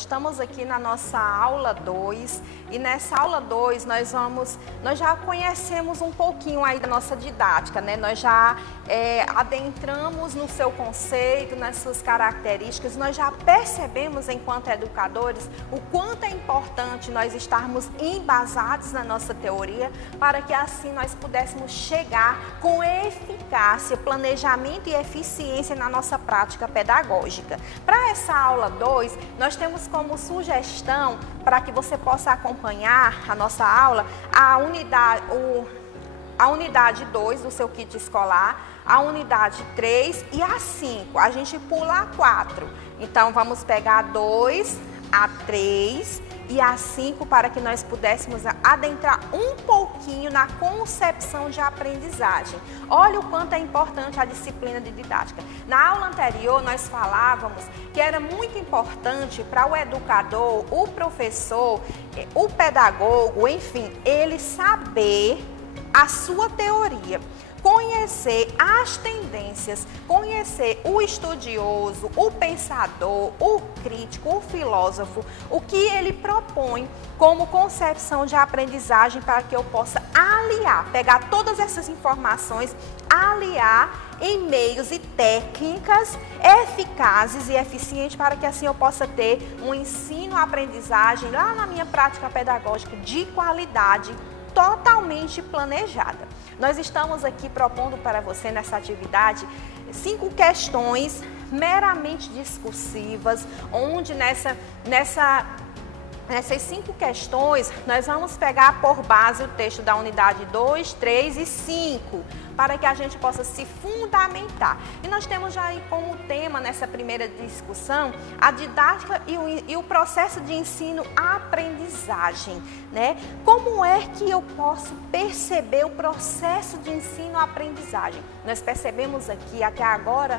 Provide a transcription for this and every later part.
estamos aqui na nossa aula 2 e nessa aula 2 nós já conhecemos um pouquinho aí da nossa didática, né? Nós já adentramos no seu conceito, nas suas características, nós já percebemos enquanto educadores o quanto é importante nós estarmos embasados na nossa teoria para que assim nós pudéssemos chegar com eficácia, planejamento e eficiência na nossa prática pedagógica. Para essa aula 2, nós temos como sugestão, para que você possa acompanhar a nossa aula, a unidade 2 do seu kit escolar, a unidade 3 e a 5. A gente pula a 4. Então, vamos pegar a 2, a 3 e a 5 para que nós pudéssemos adentrar um pouquinho na concepção de aprendizagem. Olha o quanto é importante a disciplina de didática. Na aula anterior, nós falávamos que era muito importante para o educador, o professor, o pedagogo, enfim, ele saber a sua teoria, conhecer as tendências, conhecer o estudioso, o pensador, o crítico, o filósofo, o que ele propõe como concepção de aprendizagem para que eu possa aliar, pegar todas essas informações, aliar em meios e técnicas eficazes e eficientes para que assim eu possa ter um ensino-aprendizagem lá na minha prática pedagógica de qualidade, totalmente planejada. Nós estamos aqui propondo para você nessa atividade 5 questões meramente discursivas, onde nessas 5 questões nós vamos pegar por base o texto da unidade 2, 3 e 5, para que a gente possa se fundamentar. E nós temos já aí como tema nessa primeira discussão a didática e o processo de ensino-aprendizagem, né? Como é que eu posso perceber o processo de ensino-aprendizagem? Nós percebemos aqui até agora,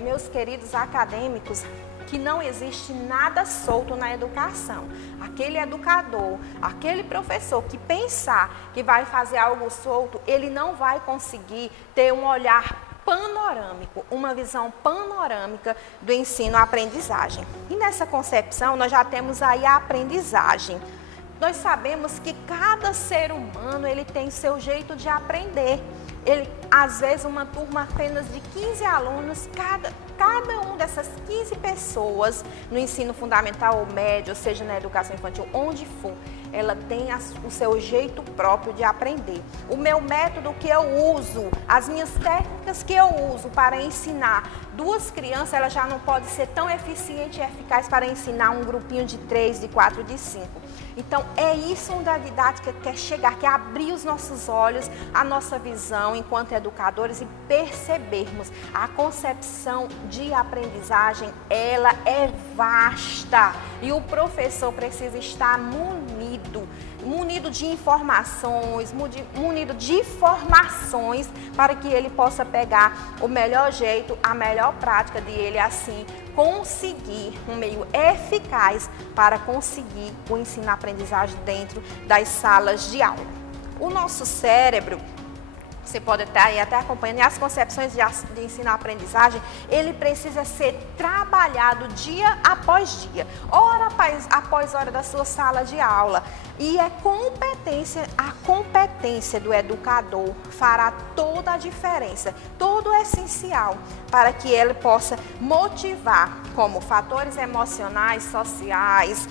meus queridos acadêmicos, que não existe nada solto na educação. Aquele educador, aquele professor que pensar que vai fazer algo solto, ele não vai conseguir ter um olhar panorâmico, uma visão panorâmica do ensino-aprendizagem. E nessa concepção, nós já temos aí a aprendizagem. Nós sabemos que cada ser humano, ele tem seu jeito de aprender. Às vezes, uma turma apenas de 15 alunos, cada uma dessas 15 pessoas no ensino fundamental ou médio, ou seja, na educação infantil, onde for, ela tem o seu jeito próprio de aprender. O meu método que eu uso, as minhas técnicas que eu uso para ensinar 2 crianças, ela já não pode ser tão eficiente e eficaz para ensinar um grupinho de 3, de 4, de 5. Então, é isso onde a didática quer chegar, quer abrir os nossos olhos, a nossa visão enquanto educadores e percebermos a concepção de aprendizagem, ela é vasta e o professor precisa estar munido de informações, munido de formações para que ele possa pegar o melhor jeito, a melhor prática de ele assim conseguir um meio eficaz para conseguir o ensino-aprendizagem dentro das salas de aula. O nosso cérebro, você pode estar aí até acompanhando, e as concepções de ensino-aprendizagem, ele precisa ser trabalhado dia após dia, hora após hora da sua sala de aula. E a competência do educador fará toda a diferença, todo o essencial para que ele possa motivar, como fatores emocionais, sociais,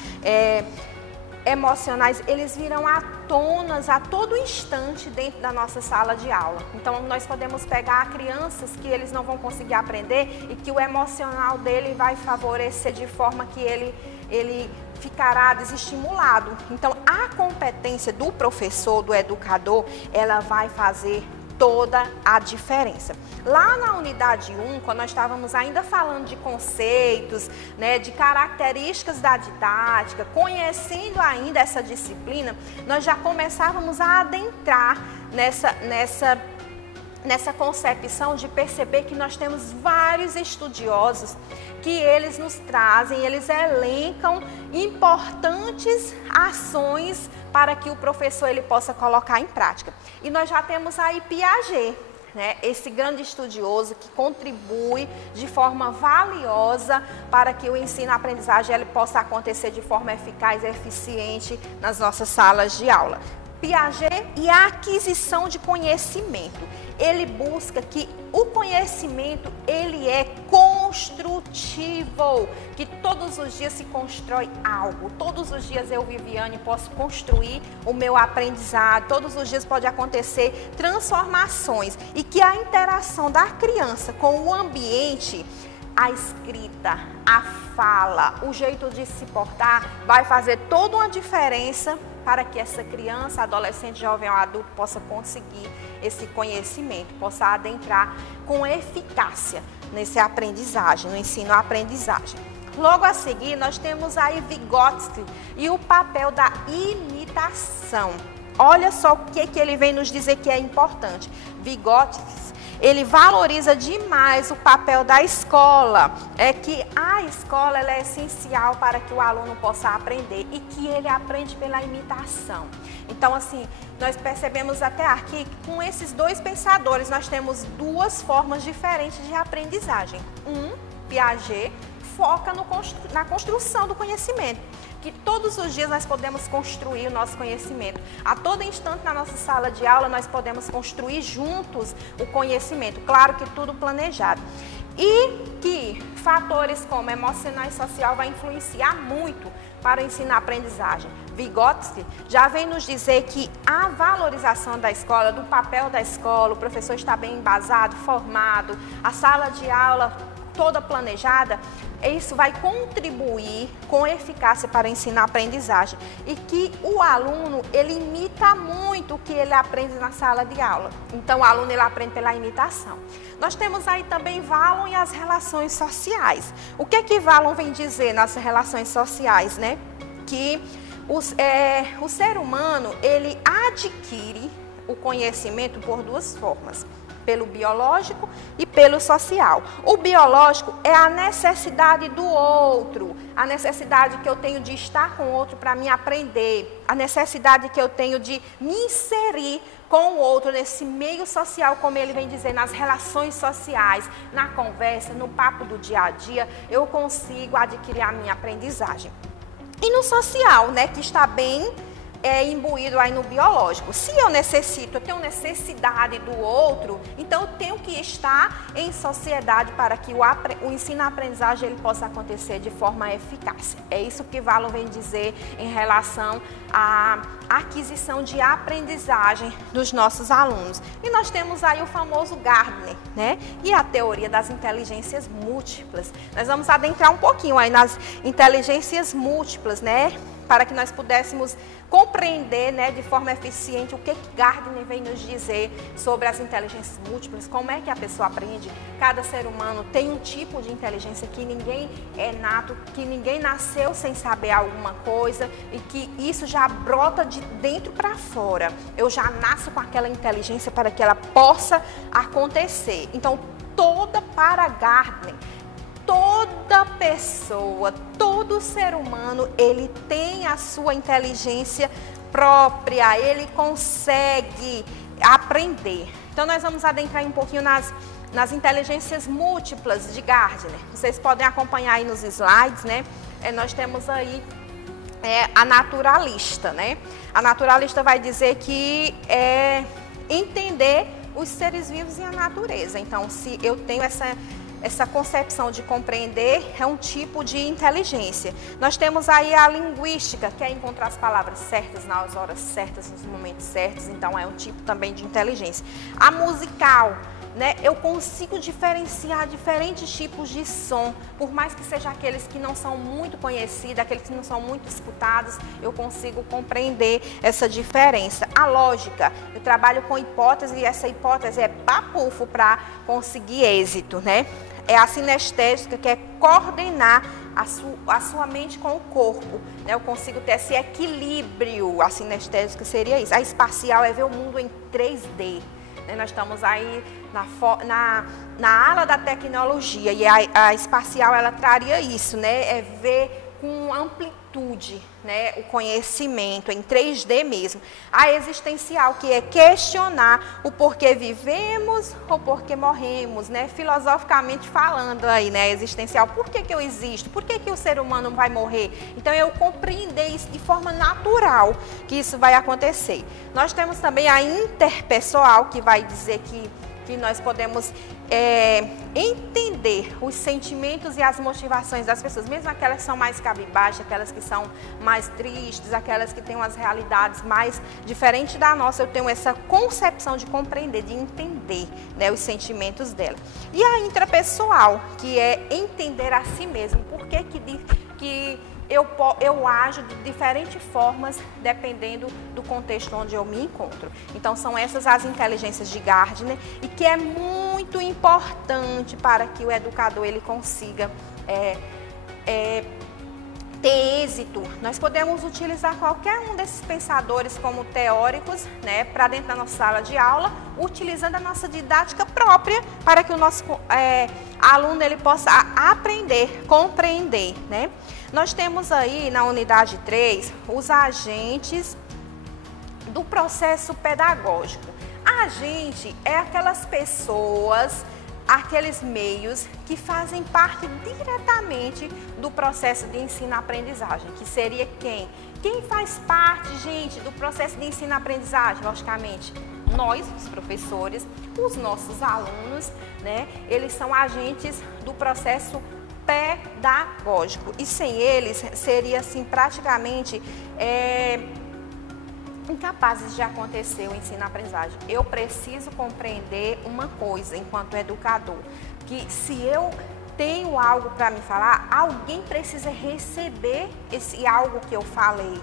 eles virão à tona a todo instante dentro da nossa sala de aula. Então, nós podemos pegar crianças que eles não vão conseguir aprender e que o emocional dele vai favorecer de forma que ele ficará desestimulado. Então, a competência do professor, do educador, ela vai fazer toda a diferença. Lá na unidade 1, quando nós estávamos ainda falando de conceitos, né, de características da didática, conhecendo ainda essa disciplina, nós já começávamos a adentrar nessa concepção de perceber que nós temos vários estudiosos que eles nos trazem, eles elencam importantes ações para que o professor ele possa colocar em prática. E nós já temos aí Piaget. né, esse grande estudioso que contribui de forma valiosa para que o ensino-aprendizagem ele possa acontecer de forma eficaz e eficiente nas nossas salas de aula. Piaget e a aquisição de conhecimento. Ele busca que o conhecimento ele é construtivo, que todos os dias se constrói algo. Todos os dias eu, Viviane, posso construir o meu aprendizado. Todos os dias pode acontecer transformações e que a interação da criança com o ambiente, a escrita, a fala, o jeito de se portar vai fazer toda uma diferença para que essa criança, adolescente, jovem ou adulto possa conseguir esse conhecimento, possa adentrar com eficácia nesse aprendizagem, no ensino-aprendizagem. Logo a seguir, nós temos aí Vygotsky e o papel da imitação. Olha só o que ele vem nos dizer que é importante. Vygotsky, ele valoriza demais o papel da escola, é que a escola ela é essencial para que o aluno possa aprender e que ele aprende pela imitação. Então, assim, nós percebemos até aqui que com esses dois pensadores nós temos duas formas diferentes de aprendizagem. Piaget, foca na construção do conhecimento, que todos os dias nós podemos construir o nosso conhecimento. A todo instante na nossa sala de aula nós podemos construir juntos o conhecimento, claro que tudo planejado. E que fatores como emocional e social vai influenciar muito para o ensino-aprendizagem. Vygotsky já vem nos dizer que a valorização da escola, do papel da escola, o professor está bem embasado, formado, a sala de aula toda planejada, isso vai contribuir com eficácia para o ensino-aprendizagem e que o aluno, ele imita muito o que ele aprende na sala de aula. Então, o aluno, ele aprende pela imitação. Nós temos aí também Vallon e as relações sociais. O que Vallon vem dizer nas relações sociais, né? Que o ser humano, ele adquire o conhecimento por duas formas, pelo biológico e pelo social. O biológico é a necessidade do outro, a necessidade que eu tenho de estar com o outro para me aprender, a necessidade que eu tenho de me inserir com o outro nesse meio social, como ele vem dizer, nas relações sociais, na conversa, no papo do dia a dia, eu consigo adquirir a minha aprendizagem. E no social, né, que está bem imbuído aí no biológico. Se eu tenho necessidade do outro, então eu tenho que estar em sociedade para que o ensino-aprendizagem ele possa acontecer de forma eficaz. É isso que Vallon vem dizer em relação à aquisição de aprendizagem dos nossos alunos. E nós temos aí o famoso Gardner, né? E a teoria das inteligências múltiplas. Nós vamos adentrar um pouquinho aí nas inteligências múltiplas, né? Para que nós pudéssemos compreender, né, de forma eficiente o que Gardner vem nos dizer sobre as inteligências múltiplas, como é que a pessoa aprende. Cada ser humano tem um tipo de inteligência que ninguém é nato, que ninguém nasceu sem saber alguma coisa e que isso já brota de dentro para fora. Eu já nasço com aquela inteligência para que ela possa acontecer. Então, para Gardner, toda pessoa, todo ser humano, ele tem a sua inteligência própria, ele consegue aprender. Então, nós vamos adentrar um pouquinho nas inteligências múltiplas de Gardner. Vocês podem acompanhar aí nos slides, né? Nós temos aí a naturalista, né? A naturalista vai dizer que entender os seres vivos e a natureza. Então, se eu tenho essa concepção de compreender, é um tipo de inteligência. Nós temos aí a linguística, que é encontrar as palavras certas nas horas certas, nos momentos certos, então é um tipo também de inteligência. A musical, né? Eu consigo diferenciar diferentes tipos de som, por mais que sejam aqueles que não são muito conhecidos, aqueles que não são muito escutados, eu consigo compreender essa diferença. A lógica, eu trabalho com hipótese e essa hipótese é papufo para conseguir êxito, né? É a sinestésica, que é coordenar a sua mente com o corpo, né? Eu consigo ter esse equilíbrio, a sinestésica seria isso. A espacial é ver o mundo em 3D. Nós estamos aí na ala da tecnologia e a espacial ela traria isso, né? É ver com amplitude concretude, né, o conhecimento em 3D mesmo. A existencial, que é questionar o porquê vivemos ou porquê morremos, né, filosoficamente falando aí, né, existencial, por que eu existo, por que o ser humano vai morrer? Então eu compreender isso de forma natural, que isso vai acontecer. Nós temos também a interpessoal, que vai dizer que nós podemos entender os sentimentos e as motivações das pessoas, mesmo aquelas que são mais cabisbaixas, aquelas que são mais tristes, aquelas que têm umas realidades mais diferentes da nossa. Eu tenho essa concepção de compreender, de entender, né, os sentimentos dela. E a intrapessoal, que é entender a si mesmo, por que eu ajo de diferentes formas dependendo do contexto onde eu me encontro. Então, são essas as inteligências de Gardner, e que é muito importante para que o educador ele consiga ter êxito. Nós podemos utilizar qualquer um desses pensadores como teóricos, né, para dentro da nossa sala de aula, utilizando a nossa didática própria, para que o nosso aluno ele possa aprender, compreender, né? Nós temos aí na unidade 3 os agentes do processo pedagógico. Agente é aquelas pessoas, aqueles meios que fazem parte diretamente do processo de ensino-aprendizagem, que seria quem? Quem faz parte, gente, do processo de ensino-aprendizagem? Logicamente, nós, os professores, os nossos alunos, né? Eles são agentes do processo pedagógico, e sem eles seria assim praticamente incapazes de acontecer o ensino-aprendizagem. Eu preciso compreender uma coisa enquanto educador, que se eu tenho algo para me falar, alguém precisa receber esse algo que eu falei.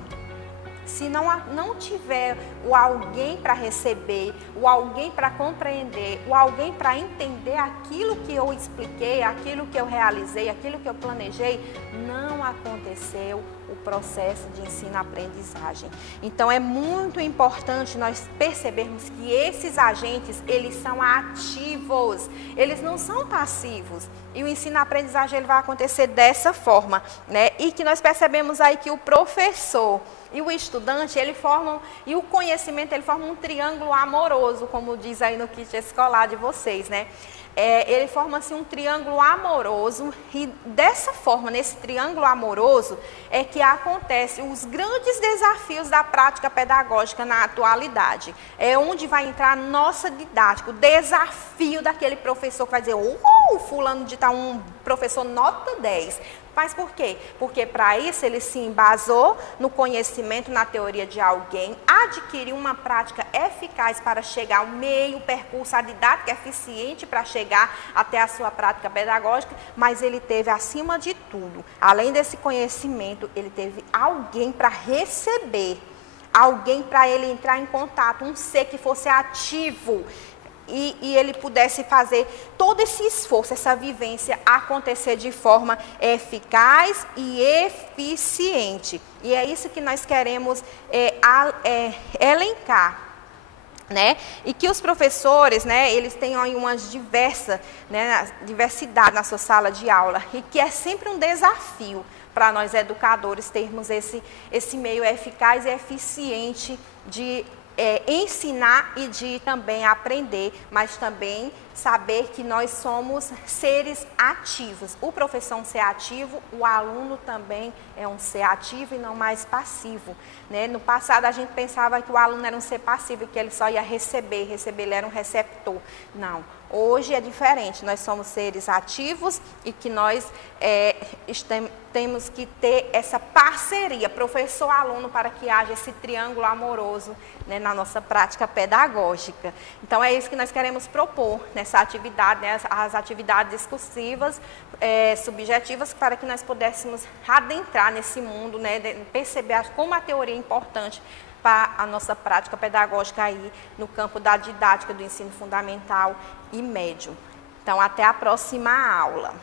Se não tiver o alguém para receber, o alguém para compreender, o alguém para entender aquilo que eu expliquei, aquilo que eu realizei, aquilo que eu planejei, não aconteceu o processo de ensino-aprendizagem. Então, é muito importante nós percebermos que esses agentes, eles são ativos, eles não são passivos. E o ensino-aprendizagem ele vai acontecer dessa forma, né? E que nós percebemos aí que o professor e o estudante, e o conhecimento, ele forma um triângulo amoroso, como diz aí no kit escolar de vocês, né? Ele forma assim um triângulo amoroso, e dessa forma, nesse triângulo amoroso, é que acontecem os grandes desafios da prática pedagógica na atualidade. É onde vai entrar a nossa didática, o desafio daquele professor que vai dizer, fulano de tal, um professor nota 10. Mas por quê? Porque para isso ele se embasou no conhecimento, na teoria de alguém, adquiriu uma prática eficaz para chegar ao meio, percurso, a didática eficiente para chegar até a sua prática pedagógica, mas ele teve, acima de tudo, além desse conhecimento, ele teve alguém para receber, alguém para ele entrar em contato, um ser que fosse ativo, e ele pudesse fazer todo esse esforço, essa vivência acontecer de forma eficaz e eficiente. E é isso que nós queremos elencar, né? E que os professores, né, eles tenham aí umas diversidade na sua sala de aula, e que é sempre um desafio para nós educadores termos esse meio eficaz e eficiente de ensinar e de também aprender, mas também saber que nós somos seres ativos. O professor é um ser ativo, o aluno também é um ser ativo e não mais passivo, né? No passado a gente pensava que o aluno era um ser passivo, que ele só ia receber, ele era um receptor. Não. Hoje é diferente, nós somos seres ativos e que nós temos que ter essa parceria, professor-aluno, para que haja esse triângulo amoroso, né, na nossa prática pedagógica. Então, é isso que nós queremos propor nessa atividade, né, as atividades discursivas, subjetivas, para que nós pudéssemos adentrar nesse mundo, né, perceber como a teoria é importante para a nossa prática pedagógica aí no campo da didática do ensino fundamental e médio. Então, até a próxima aula.